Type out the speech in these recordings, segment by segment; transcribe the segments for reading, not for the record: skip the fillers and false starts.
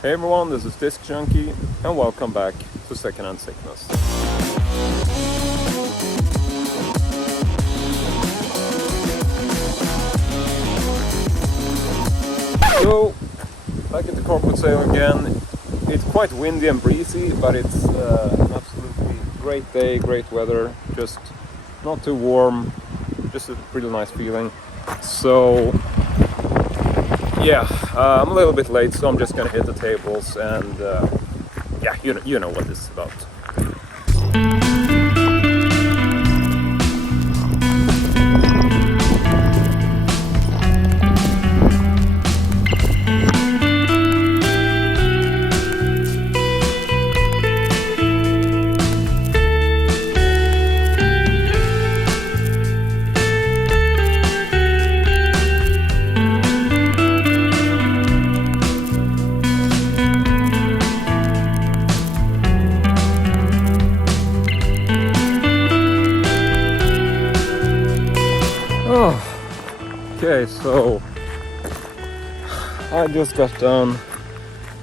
Hey everyone, this is Disc Junkie and welcome back to Secondhand Sickness. So, back at the carboot sale again. It's quite windy and breezy, but it's an absolutely great day, great weather, just not too warm, just a pretty nice feeling. So yeah, I'm a little bit late, so I'm just gonna hit the tables and yeah, you know what this is about. Okay, so I just got done.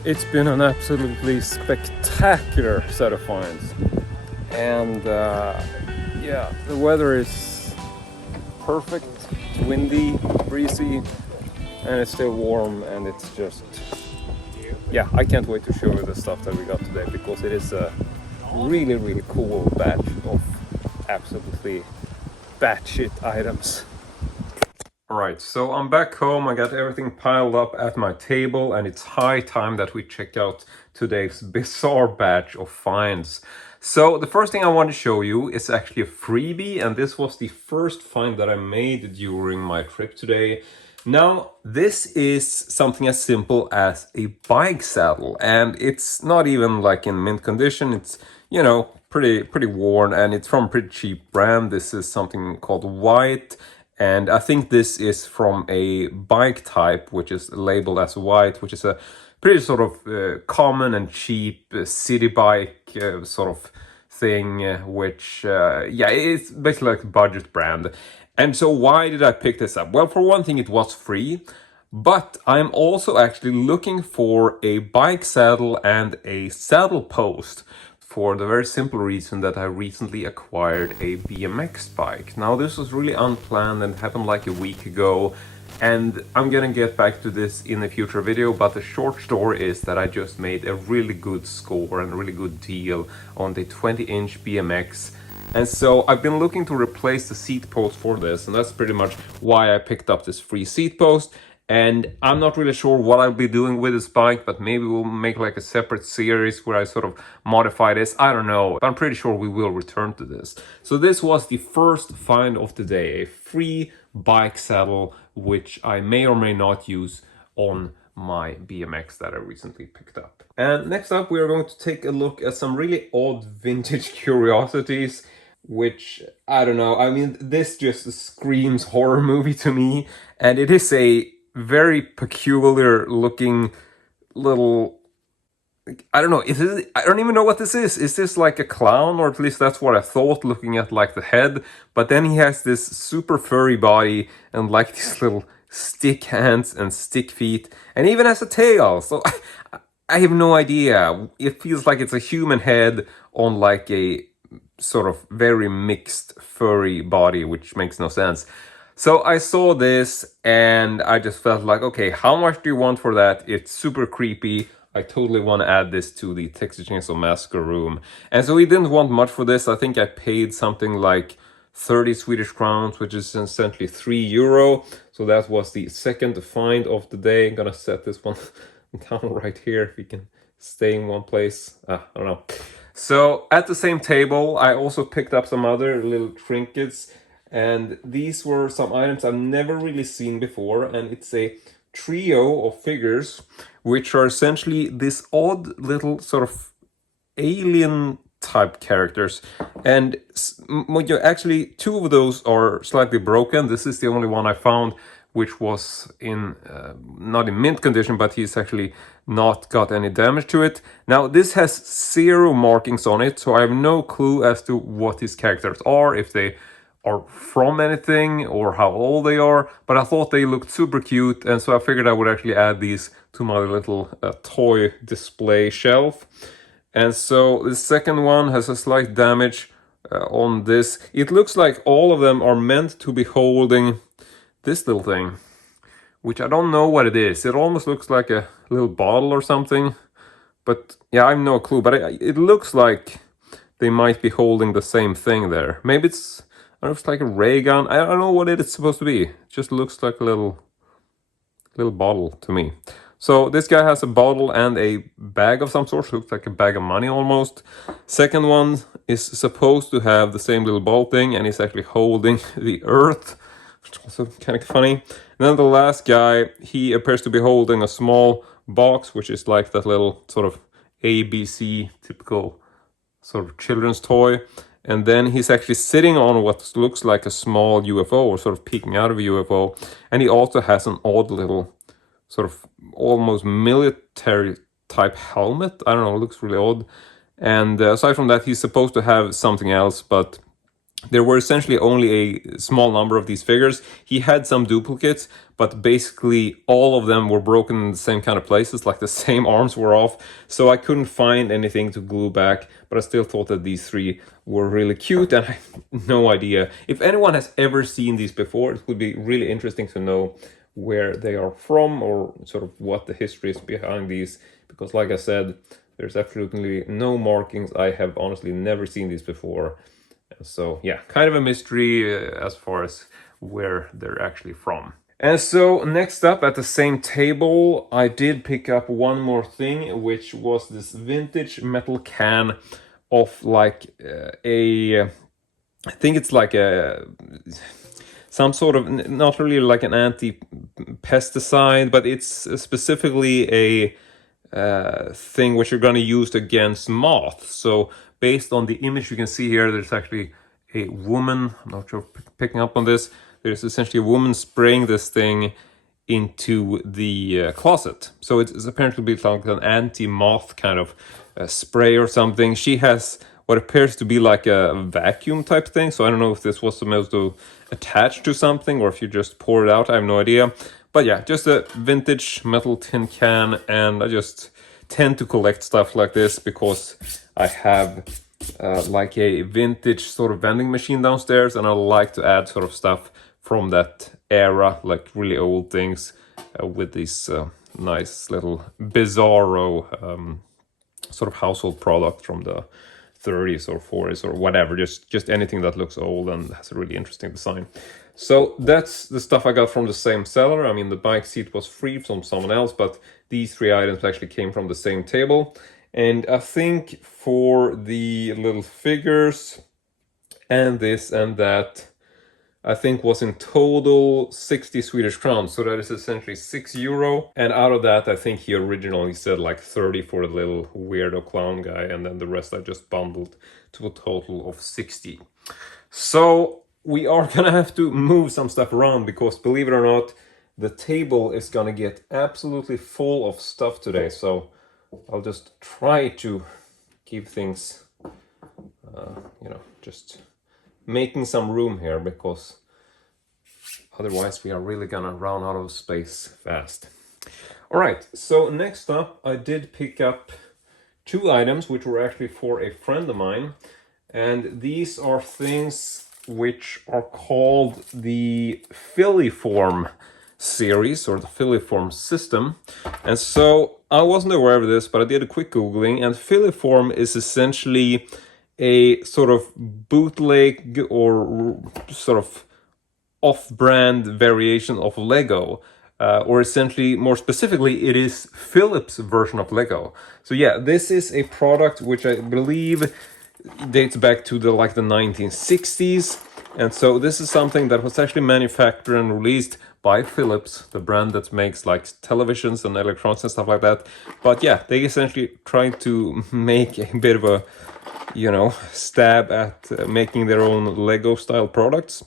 It's been an absolutely spectacular set of finds, and yeah, the weather is perfect. It's windy, breezy, and it's still warm, and it's just, yeah, I can't wait to show you the stuff that we got today, because it is a really cool batch of absolutely batshit items. Alright, so I'm back home. I got everything piled up at my table, and it's high time that we check out today's bizarre batch of finds. So the first thing I want to show you is actually a freebie, and this was the first find that I made during my trip today. Now, this is something as simple as a bike saddle, and it's not even like in mint condition. It's, you know, pretty worn, and it's from a pretty cheap brand. This is something called White. And I think this is from a bike type, which is labeled as White, which is a pretty sort of common and cheap city bike sort of thing, which, yeah, it's basically like a budget brand. And so why did I pick this up? Well, for one thing, it was free, but I'm also actually looking for a bike saddle and a saddle post, for the very simple reason that I recently acquired a BMX bike. Now, this was really unplanned and happened like a week ago, and I'm gonna get back to this in a future video, but the short story is that I just made a really good score and a really good deal on the 20-inch BMX. And so I've been looking to replace the seat post for this, and that's pretty much why I picked up this free seat post. And I'm not really sure what I'll be doing with this bike, but maybe we'll make like a separate series where I sort of modify this. I don't know, but I'm pretty sure we will return to this. So this was the first find of the day, a free bike saddle, which I may or may not use on my BMX that I recently picked up. And next up, we are going to take a look at some really odd vintage curiosities, which, I don't know, I mean, this just screams horror movie to me. And it is a very peculiar looking little, I don't know, I don't even know what this is. Is this like a clown? Or at least that's what I thought, looking at like the head. But then he has this super furry body and like these little stick hands and stick feet, and even has a tail. So I have no idea. It feels like it's a human head on like a sort of very mixed furry body, which makes no sense. So I saw this and I just felt like, okay, how much do you want for that? It's super creepy. I totally want to add this to the Texas Chainsaw Massacre room. And so we didn't want much for this. I think I paid something like 30 Swedish crowns, which is essentially €3. So that was the second find of the day. I'm gonna set this one down right here if we can stay in one place. I don't know. So at the same table, I also picked up some other little trinkets. And these were some items I've never really seen before, and it's a trio of figures, which are essentially this odd little sort of alien type characters. And actually, two of those are slightly broken. This is the only one I found which was in not in mint condition, but he's actually not got any damage to it. Now, this has 0 markings on it, so I have no clue as to what these characters are, if they are from anything or how old they are, but I thought they looked super cute, and so I figured I would actually add these to my little toy display shelf. And so the second one has a slight damage on this. It looks like all of them are meant to be holding this little thing, which I don't know what it is. It almost looks like a little bottle or something, but yeah, I have no clue. But it looks like they might be holding the same thing there. Maybe it's, I don't know if it's like a ray gun. I don't know what it is supposed to be. It just looks like a little bottle to me. So this guy has a bottle and a bag of some sort. Looks like a bag of money almost. Second one is supposed to have the same little ball thing, and he's actually holding the earth, which is also kind of funny. And then the last guy, he appears to be holding a small box, which is like that little sort of ABC typical sort of children's toy. And then he's actually sitting on what looks like a small UFO, or sort of peeking out of a UFO. And he also has an odd little sort of almost military type helmet. I don't know, it looks really odd. And aside from that, he's supposed to have something else, but there were essentially only a small number of these figures. He had some duplicates, but basically all of them were broken in the same kind of places, like the same arms were off. So I couldn't find anything to glue back, but I still thought that these three were really cute, and I have no idea. If anyone has ever seen these before, it would be really interesting to know where they are from, or sort of what the history is behind these, because like I said, there's absolutely no markings. I have honestly never seen these before. So yeah, kind of a mystery as far as where they're actually from. And so next up at the same table, I did pick up one more thing, which was this vintage metal can of like I think it's like some sort of, not really like an anti-pesticide, but it's specifically a thing which you're going to use against moths. So based on the image you can see here, there's actually a woman, I'm not sure if picking up on this, there's essentially a woman spraying this thing into the closet. So it's apparently like an anti-moth kind of spray or something. She has what appears to be like a vacuum type thing. So I don't know if this was supposed to attach to something or if you just pour it out. I have no idea. But yeah, just a vintage metal tin can, and I just tend to collect stuff like this because I have like a vintage sort of vending machine downstairs, and I like to add sort of stuff from that era, like really old things with these nice little bizarro sort of household product from the 30s or 40s or whatever, just anything that looks old and has a really interesting design. So that's the stuff I got from the same seller. I mean, the bike seat was free from someone else, but these three items actually came from the same table. And I think for the little figures and this and that, I think was in total 60 Swedish crowns. So that is essentially €6. And out of that, I think he originally said like 30 for the little weirdo clown guy. And then the rest I just bundled to a total of 60. So we are gonna have to move some stuff around because, believe it or not, the table is gonna get absolutely full of stuff today. So I'll just try to keep things, you know, just making some room here, because otherwise we are really gonna run out of space fast. All right, so next up, I did pick up two items which were actually for a friend of mine, and these are things which are called the Philiform series, or the Philiform system. And so I wasn't aware of this, but I did a quick Googling, and Philiform is essentially a sort of bootleg or sort of off-brand variation of Lego, or essentially, more specifically, it is Philips' version of Lego. So yeah, this is a product which I believe dates back to the 1960s, and so this is something that was actually manufactured and released by Philips, the brand that makes like televisions and electronics and stuff like that. But yeah, they essentially tried to make a bit of a, you know, stab at making their own Lego style products.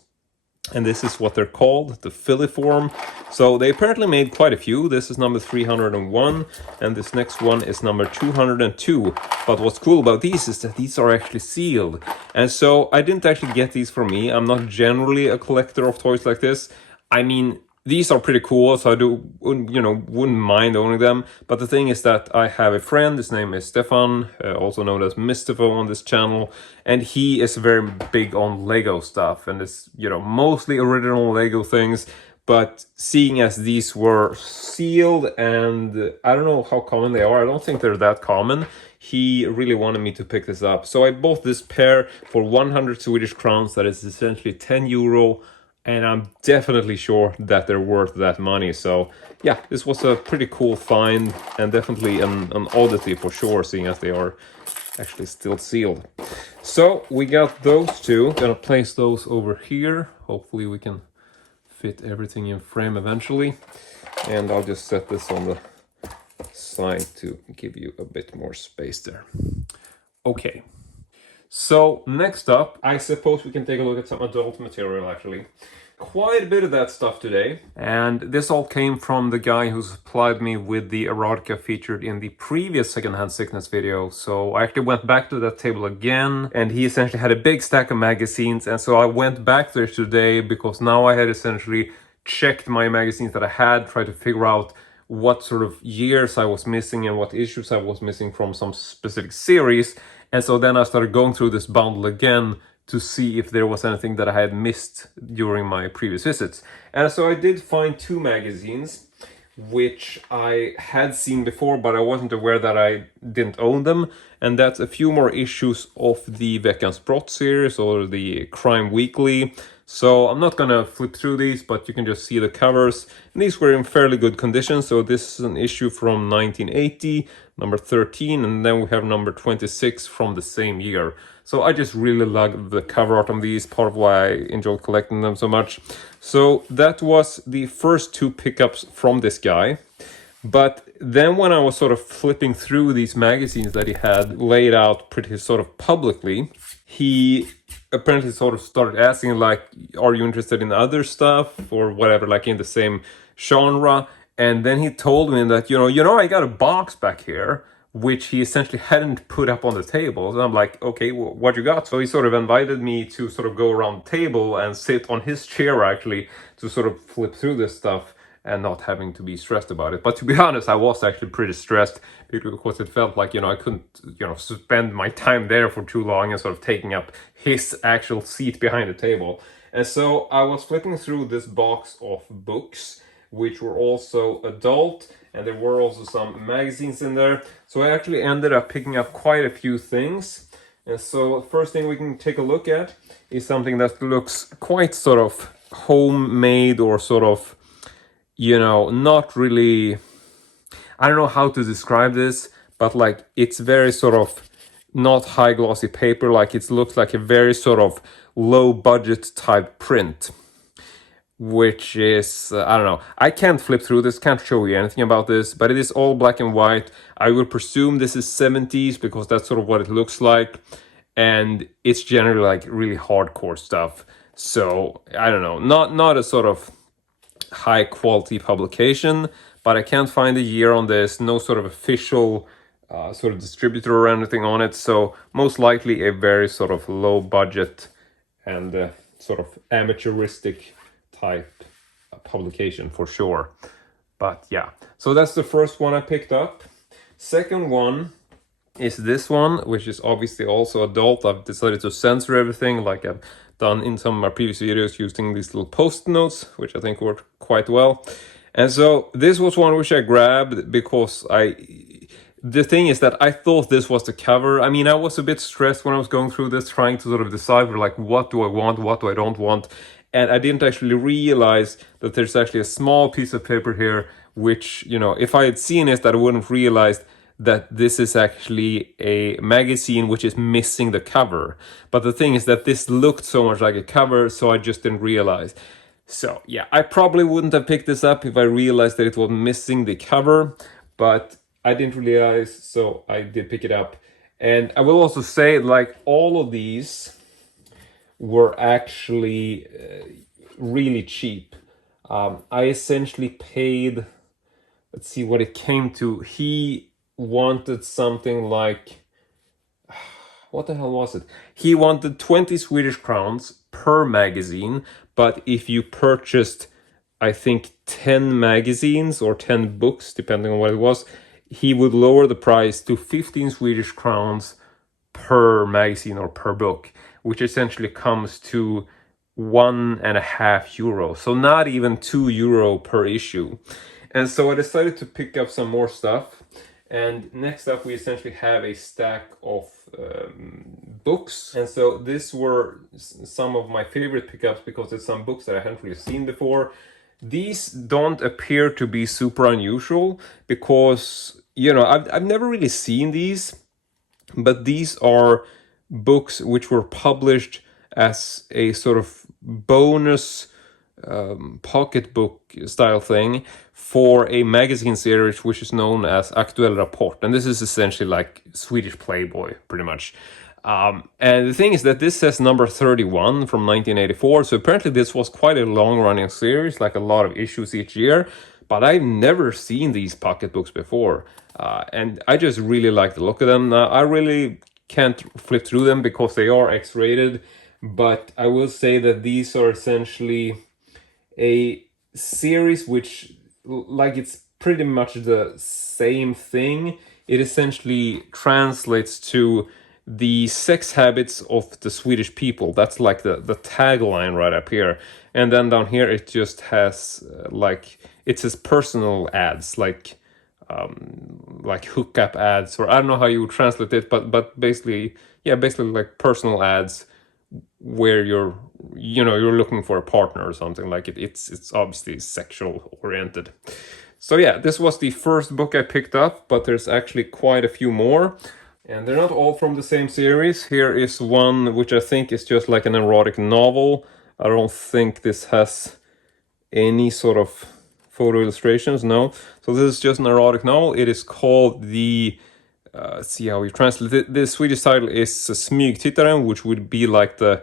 And this is what they're called, the Philiform. So they apparently made quite a few. This is number 301, and this next one is number 202. But what's cool about these is that these are actually sealed. And so I didn't actually get these for me. I'm not generally a collector of toys like this. I mean, these are pretty cool, so I wouldn't mind owning them. But the thing is that I have a friend, his name is Stefan, also known as Mistefo on this channel, and he is very big on Lego stuff, and it's, mostly original Lego things. But seeing as these were sealed, and I don't know how common they are, I don't think they're that common, he really wanted me to pick this up. So I bought this pair for 100 Swedish crowns, that is essentially 10 euro, and I'm definitely sure that they're worth that money. So yeah, this was a pretty cool find, and definitely an oddity for sure, seeing as they are actually still sealed. So we got those two. Gonna place those over here. Hopefully we can fit everything in frame eventually, and I'll just set this on the side to give you a bit more space there. Okay, so next up, I suppose we can take a look at some adult material. Actually, quite a bit of that stuff today, and this all came from the guy who supplied me with the erotica featured in the previous secondhand sickness video. So I actually went back to that table again, and he essentially had a big stack of magazines, and so I went back there today because now I had essentially checked my magazines that I had, tried to figure out what sort of years I was missing and what issues I was missing from some specific series. And so then I started going through this bundle again to see if there was anything that I had missed during my previous visits. And so I did find two magazines which I had seen before, but I wasn't aware that I didn't own them. And that's a few more issues of the Veckans Brott series, or the Crime Weekly. So I'm not gonna flip through these, but you can just see the covers. And these were in fairly good condition. So this is an issue from 1980, number 13, and then we have number 26 from the same year. So I just really love the cover art on these, part of why I enjoy collecting them so much. So that was the first two pickups from this guy. But then when I was sort of flipping through these magazines that he had laid out pretty sort of publicly, he apparently sort of started asking, like, are you interested in other stuff or whatever, like in the same genre? And then he told me that, I got a box back here, which he essentially hadn't put up on the table. And I'm like, okay, well, what you got? So he sort of invited me to sort of go around the table and sit on his chair, actually, to sort of flip through this stuff and not having to be stressed about it. But to be honest, I was actually pretty stressed because it felt like, I couldn't, spend my time there for too long and sort of taking up his actual seat behind the table. And so I was flipping through this box of books, which were also adult, and there were also some magazines in there. So I actually ended up picking up quite a few things. And so first thing we can take a look at is something that looks quite sort of homemade, or sort of, not really, I don't know how to describe this, but like it's very sort of not high glossy paper, like it looks like a very sort of low budget type print, which is, I don't know, I can't flip through this, can't show you anything about this, but it is all black and white. I will presume this is 70s because that's sort of what it looks like, and it's generally like really hardcore stuff. So I don't know, not a sort of high quality publication, but I can't find a year on this, no sort of official sort of distributor or anything on it. So most likely a very sort of low budget and sort of amateuristic type publication for sure. But yeah, so that's the first one I picked up. Second one is this one, which is obviously also adult. I've decided to censor everything like I've done in some of my previous videos, using these little post notes, which I think worked quite well. And so this was one which I grabbed because the thing is that I thought this was the cover. I mean, I was a bit stressed when I was going through this, trying to sort of decipher like, what do I want, what do I don't want? And I didn't actually realize that there's actually a small piece of paper here, which, if I had seen it, that I wouldn't have realized that this is actually a magazine which is missing the cover. But the thing is that this looked so much like a cover, so I just didn't realize. So yeah, I probably wouldn't have picked this up if I realized that it was missing the cover, but I didn't realize, so I did pick it up. And I will also say, like, all of these were actually really cheap. I essentially paid, let's see what it came to. He wanted something like, what the hell was it? He wanted 20 Swedish crowns per magazine, but if you purchased I think 10 magazines or 10 books, depending on what it was, he would lower the price to 15 Swedish crowns per magazine or per book, which essentially comes to €1.5. So not even €2 per issue. And so I decided to pick up some more stuff. And next up, we essentially have a stack of books. And so these were some of my favorite pickups because it's some books that I hadn't really seen before. These don't appear to be super unusual because, you know, I've never really seen these, but these are books which were published as a sort of bonus pocketbook style thing for a magazine series which is known as Aktuell Rapport, and this is essentially like Swedish Playboy, pretty much. And the thing is that this says number 31 from 1984, so apparently this was quite a long-running series, like a lot of issues each year, but I've never seen these pocketbooks before, and I just really like the look of them. Now, I really can't flip through them because they are X-rated, but I will say that these are essentially a series which, like, it's pretty much the same thing. It essentially translates to the sex habits of the Swedish people. That's like the tagline right up here. And then down here it just has like, it says personal ads, like hookup ads, or I don't know how you would translate it, but basically, yeah, basically like personal ads where you're looking for a partner or something. Like it's obviously sexual oriented. So yeah, this was the first book I picked up, but there's actually quite a few more, and they're not all from the same series. Here is one which I think is just like an erotic novel. I don't think this has any sort of photo illustrations, no. So this is just an erotic novel. It is called the see how we translate it. The Swedish title is Smygtittaren, which would be like the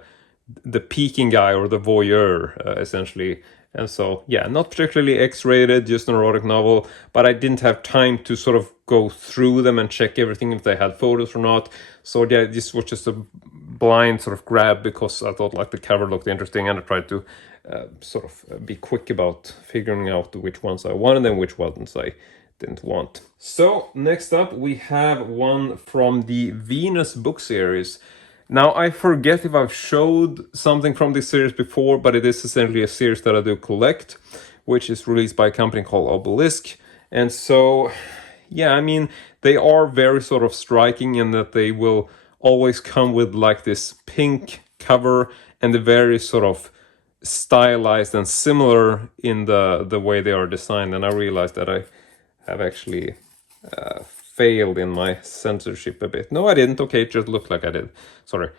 peeking guy or the voyeur, essentially. And so, yeah, not particularly X-rated, just an erotic novel, but I didn't have time to sort of go through them and check everything if they had photos or not. So yeah, this was just a blind sort of grab because I thought like the cover looked interesting, and I tried to sort of be quick about figuring out which ones I wanted and which ones I didn't want. So next up we have one from the Venus book series. Now I forget if I've showed something from this series before, but it is essentially a series that I do collect, which is released by a company called Obelisk. And so, yeah, I mean, they are very sort of striking in that they will always come with like this pink cover and the very sort of stylized and similar in the way they are designed. And I realized that I have actually failed in my censorship a bit. No, I didn't. Okay, it just looked like I did. Sorry.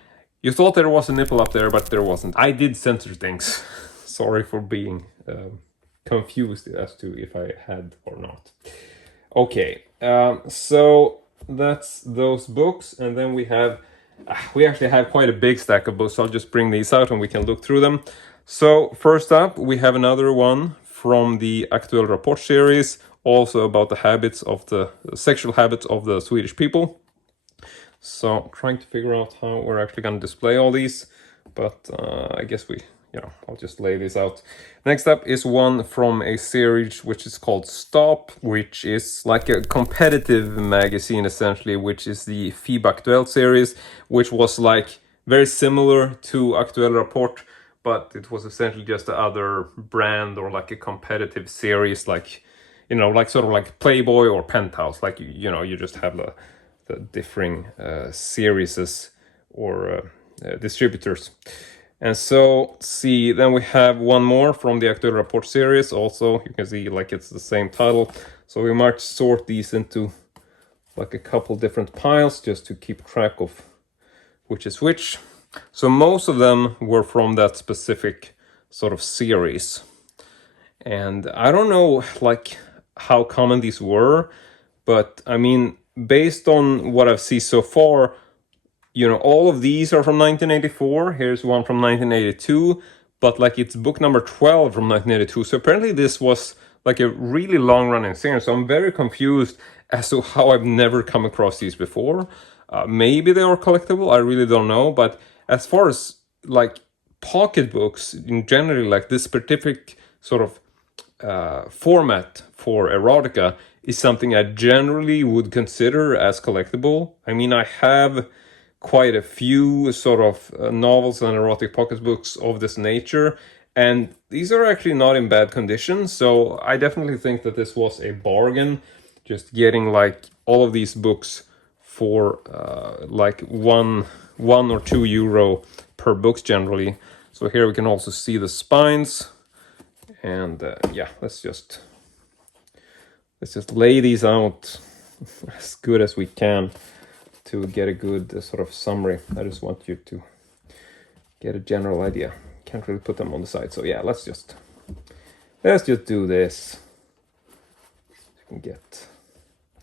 You thought there was a nipple up there, but there wasn't. I did censor things. Sorry for being confused as to if I had or not. Okay, so that's those books, and then we actually have quite a big stack of books, so I'll just bring these out and we can look through them. So first up, we have another one from the Aktuell Rapport series, also about the habits of the sexual habits of the Swedish people. So trying to figure out how we're actually going to display all these, but I guess I'll just lay this out. Next up is one from a series which is called Stop, which is like a competitive magazine essentially, which is the FIB Aktuell series, which was like very similar to Aktuell Rapport, but it was essentially just the other brand or like a competitive series, like, like sort of like Playboy or Penthouse, like, you just have the differing series or distributors. And so, see, then we have one more from the Aktuell Rapport series. Also, you can see like it's the same title. So we might sort these into like a couple different piles just to keep track of which is which. So most of them were from that specific sort of series. And I don't know like how common these were, but I mean, based on what I've seen so far, all of these are from 1984. Here's one from 1982, but like it's book number 12 from 1982. So apparently this was like a really long-running series. So I'm very confused as to how I've never come across these before. Maybe they are collectible, I really don't know. But as far as like pocketbooks in general, like this specific sort of format for erotica is something I generally would consider as collectible. I mean, I have quite a few sort of novels and erotic pocket books of this nature, and these are actually not in bad condition, so I definitely think that this was a bargain, just getting like all of these books for like one or 2 euro per books generally. So here we can also see the spines, and yeah, let's just lay these out as good as we can to get a good sort of summary. I just want you to get a general idea. Can't really put them on the side, so yeah, let's just do this. You can get,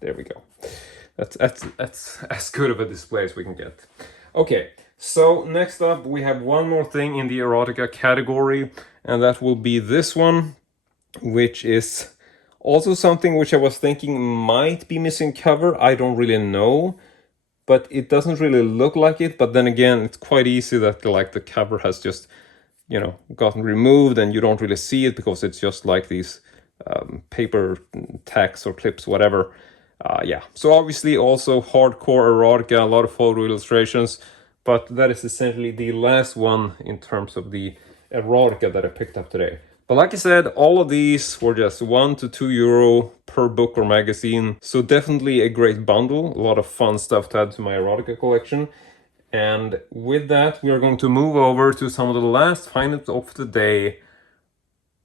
there we go. That's as good of a display as we can get. Okay, so next up we have one more thing in the erotica category, and that will be this one, which is also something which I was thinking might be missing cover. I don't really know, but it doesn't really look like it. But then again, it's quite easy that like the cover has just, you know, gotten removed and you don't really see it because it's just like these paper tacks or clips, whatever. Yeah, so obviously also hardcore erotica, a lot of photo illustrations, but that is essentially the last one in terms of the erotica that I picked up today. But like I said, all of these were just 1 to 2 euro per book or magazine, so definitely a great bundle, a lot of fun stuff to add to my erotica collection. And with that, we are going to move over to some of the last finds of the day,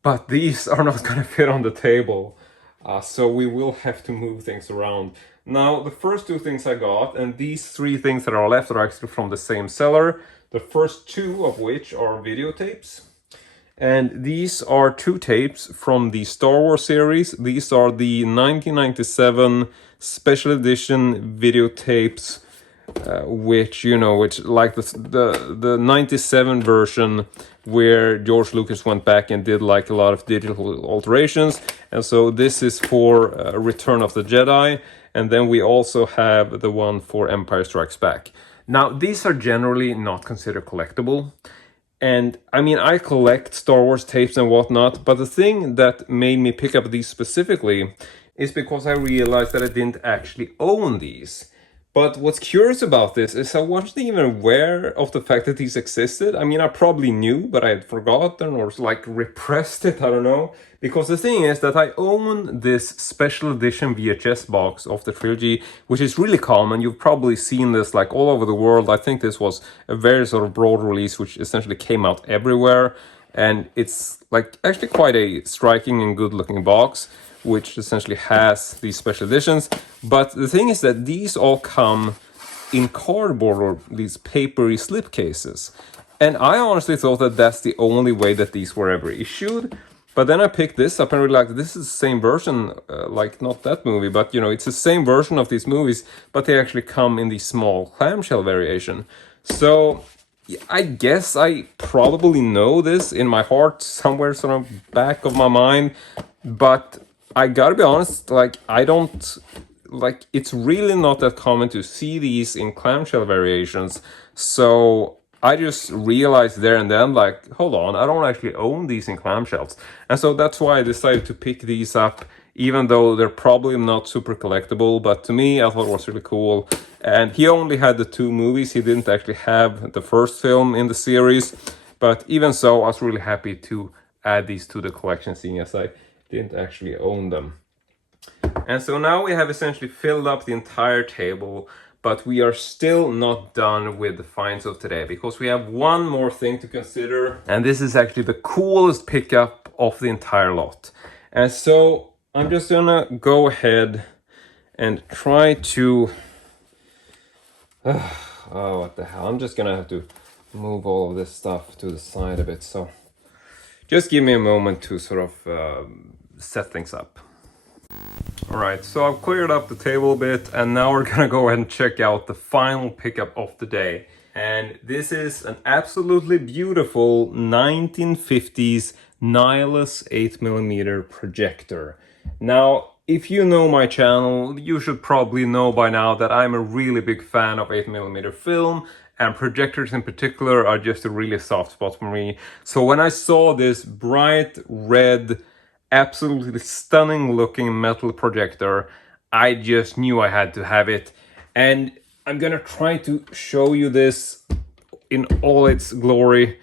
but these are not going to fit on the table. So we will have to move things around. Now, the first 2 things I got, and these 3 things that are left are actually from the same seller. The first 2 of which are videotapes. And these are 2 tapes from the Star Wars series. These are the 1997 special edition videotapes, which, you know, which like the 97 version where George Lucas went back and did like a lot of digital alterations. And so this is for Return of the Jedi. And then we also have the one for Empire Strikes Back. Now, these are generally not considered collectible. And I mean, I collect Star Wars tapes and whatnot, but the thing that made me pick up these specifically is because I realized that I didn't actually own these. But what's curious about this is I wasn't even aware of the fact that these existed. I mean, I probably knew, but I had forgotten or like repressed it, I don't know. Because the thing is that I own this special edition VHS box of the trilogy, which is really common. You've probably seen this like all over the world. I think this was a very sort of broad release, which essentially came out everywhere. And it's like actually quite a striking and good looking box, which essentially has these special editions. But the thing is that these all come in cardboard or these papery slipcases. And I honestly thought that that's the only way that these were ever issued. But then I picked this up and realized this is the same version, like not that movie, but you know, it's the same version of these movies, but they actually come in the small clamshell variation. So I guess I probably know this in my heart, somewhere sort of back of my mind, but I gotta be honest, like I don't, like it's really not that common to see these in clamshell variations. So I just realized there and then, like, hold on, I don't actually own these in clamshells. And so that's why I decided to pick these up, even though they're probably not super collectible. But to me, I thought it was really cool. And he only had the 2 movies. He didn't actually have the first film in the series. But even so, I was really happy to add these to the collection, seeing as I didn't actually own them. And so now we have essentially filled up the entire table. But we are still not done with the finds of today, because we have one more thing to consider. And this is actually the coolest pickup of the entire lot. And so I'm just gonna go ahead and try to... oh, what the hell. I'm just gonna have to move all of this stuff to the side a bit. So just give me a moment to sort of set things up. Alright, so I've cleared up the table a bit, and now we're gonna go ahead and check out the final pickup of the day. And this is an absolutely beautiful 1950s Nilus 8mm projector. Now, if you know my channel, you should probably know by now that I'm a really big fan of 8mm film, and projectors in particular are just a really soft spot for me. So when I saw this bright red absolutely stunning looking metal projector. I just knew I had to have it. And I'm gonna try to show you this in all its glory,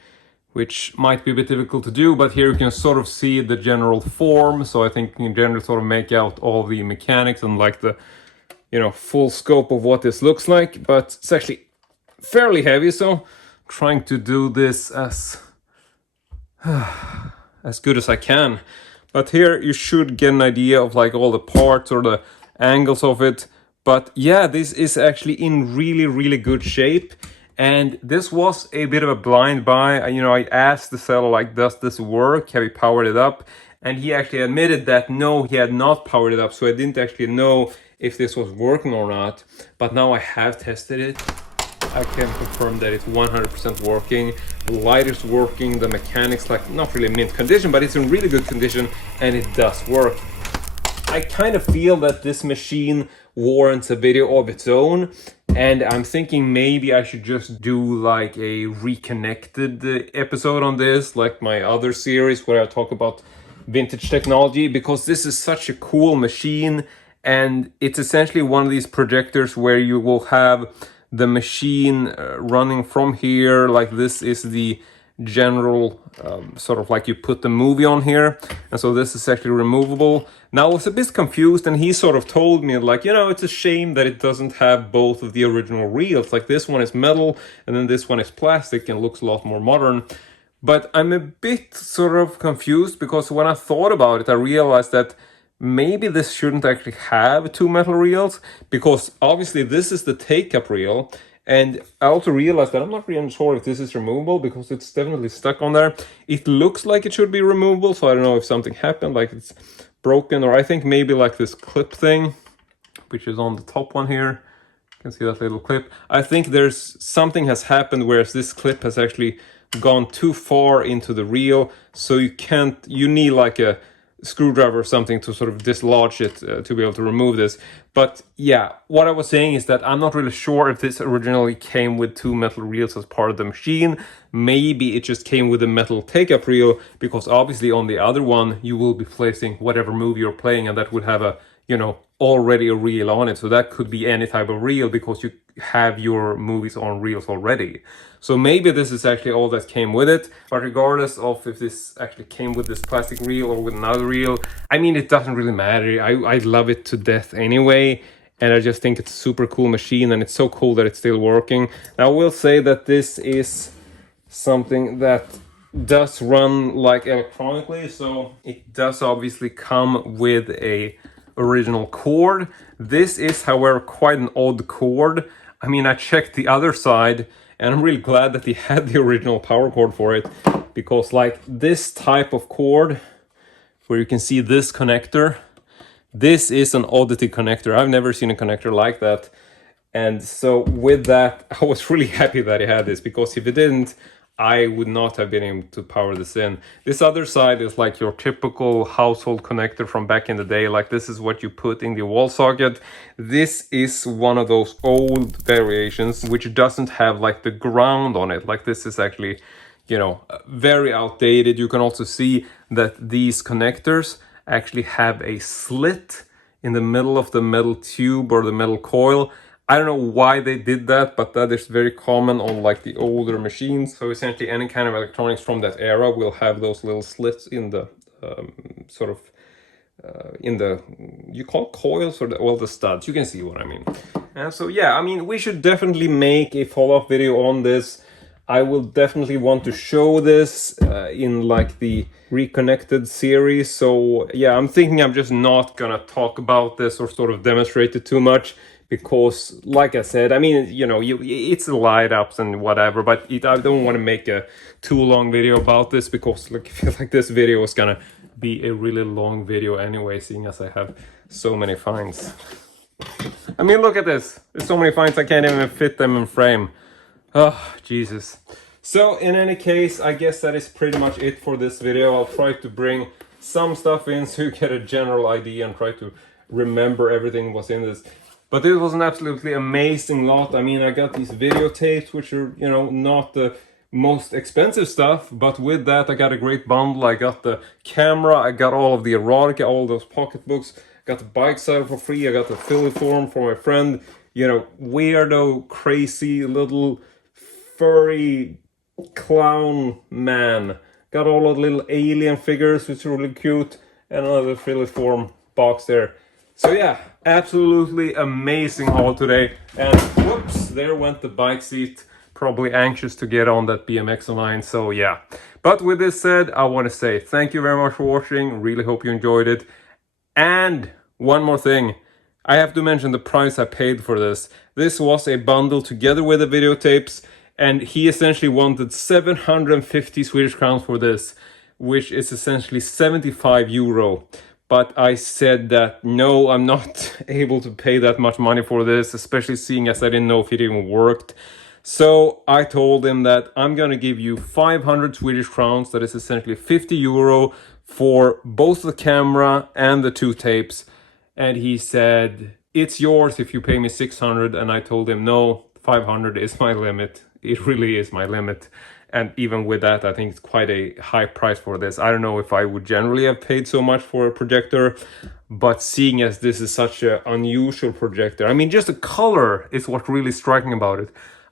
which might be a bit difficult to do, but here you can sort of see the general form. So I think you can generally sort of make out all the mechanics and like the, you know, full scope of what this looks like. But it's actually fairly heavy, so trying to do this as good as I can. But here you should get an idea of like all the parts or the angles of it. But yeah, this is actually in really, really good shape. And this was a bit of a blind buy. You know, I asked the seller, like, does this work? Have you powered it up? And he actually admitted that no, he had not powered it up. So I didn't actually know if this was working or not. But now I have tested it. I can confirm that it's 100% working. The light is working, the mechanics, like, not really mint condition, but it's in really good condition, and it does work. I kind of feel that this machine warrants a video of its own, and I'm thinking maybe I should just do like a reconnected episode on this, like my other series where I talk about vintage technology, because this is such a cool machine, and it's essentially one of these projectors where you will have the machine running from here. Like, this is the general sort of like you put the movie on here, and so this is actually removable. Now I was a bit confused, and he sort of told me, like, you know, it's a shame that it doesn't have both of the original reels. Like, this one is metal and then this one is plastic and looks a lot more modern. But I'm a bit sort of confused, because when I thought about it, I realized that maybe this shouldn't actually have two metal reels, because obviously this is the take-up reel. And I also realized that I'm not really sure if this is removable, because it's definitely stuck on there. It looks like it should be removable, so I don't know if something happened, like it's broken, or I think maybe like this clip thing, which is on the top one here. You can see that little clip. I think there's something has happened, whereas this clip has actually gone too far into the reel, so you need like a screwdriver or something to sort of dislodge it to be able to remove this. But yeah, what I was saying is that I'm not really sure if this originally came with two metal reels as part of the machine. Maybe it just came with a metal take-up reel, because obviously on the other one you will be placing whatever movie you're playing, and that would have a, you know, already a reel on it. So that could be any type of reel, because you have your movies on reels already. So maybe this is actually all that came with it. But regardless of if this actually came with this plastic reel or with another reel, I mean, it doesn't really matter. I love it to death anyway, and I just think it's a super cool machine, and it's so cool that it's still working. Now, I will say that this is something that does run like electronically, so it does obviously come with a original cord. This is, however, quite an odd cord. I mean, I checked the other side, and I'm really glad that they had the original power cord for it, because like this type of cord, where you can see this connector, this is an oddity connector. I've never seen a connector like that. And so with that, I was really happy that I had this, because if it didn't, I would not have been able to power this in. This other side is like your typical household connector from back in the day. Like, this is what you put in the wall socket. This is one of those old variations which doesn't have like the ground on it. Like, this is actually, you know, very outdated. You can also see that these connectors actually have a slit in the middle of the metal tube or the metal coil. I don't know why they did that, but that is very common on like the older machines. So essentially any kind of electronics from that era will have those little slits in the in the, you call it coils or the studs. You can see what I mean. And so yeah, I mean, we should definitely make a follow-up video on this. I will definitely want to show this in like the reconnected series. So yeah, I'm thinking I'm just not gonna talk about this or sort of demonstrate it too much, because like I said, I mean, you know, it's light ups and whatever, but I don't want to make a too long video about this, because like, I feel like this video is gonna be a really long video anyway, seeing as I have so many finds. I mean, look at this. There's so many finds I can't even fit them in frame. Oh, Jesus. So in any case, I guess that is pretty much it for this video. I'll try to bring some stuff in so you get a general idea and try to remember everything was in this. But this was an absolutely amazing lot. I mean, I got these videotapes, which are, you know, not the most expensive stuff, but with that I got a great bundle. I got the camera, I got all of the erotica, all those pocketbooks, got the bike saddle for free, I got the Philiform for my friend, you know, weirdo, crazy little furry clown man. Got all of the little alien figures, which are really cute, and another Philiform box there. So yeah, absolutely amazing haul today. And whoops, there went the bike seat. Probably anxious to get on that BMX of mine, so yeah. But with this said, I want to say thank you very much for watching. Really hope you enjoyed it. And one more thing, I have to mention the price I paid for this. This was a bundle together with the videotapes, and he essentially wanted 750 Swedish crowns for this, which is essentially 75 euro. But I said that no, I'm not able to pay that much money for this, especially seeing as I didn't know if it even worked. So I told him that I'm gonna give you 500 Swedish crowns, that is essentially 50 euro for both the camera and the 2 tapes. And he said, it's yours if you pay me 600. And I told him, no, 500 is my limit. It really is my limit. And even with that, I think it's quite a high price for this. I don't know if I would generally have paid so much for a projector, but seeing as this is such an unusual projector, I mean, just the color is what's really striking about it.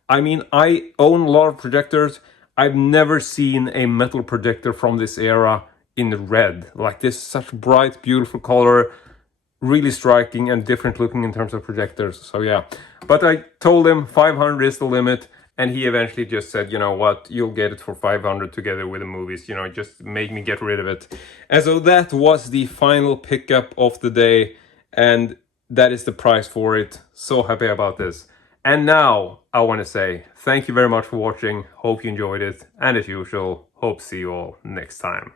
I mean, I own a lot of projectors. I've never seen a metal projector from this era in red. Like this, such bright, beautiful color, really striking and different looking in terms of projectors. So yeah, but I told him 500 is the limit. And he eventually just said, you know what, you'll get it for 500 together with the movies, you know, just make me get rid of it. And so that was the final pickup of the day. And that is the price for it. So happy about this. And now I want to say thank you very much for watching. Hope you enjoyed it. And as usual, hope to see you all next time.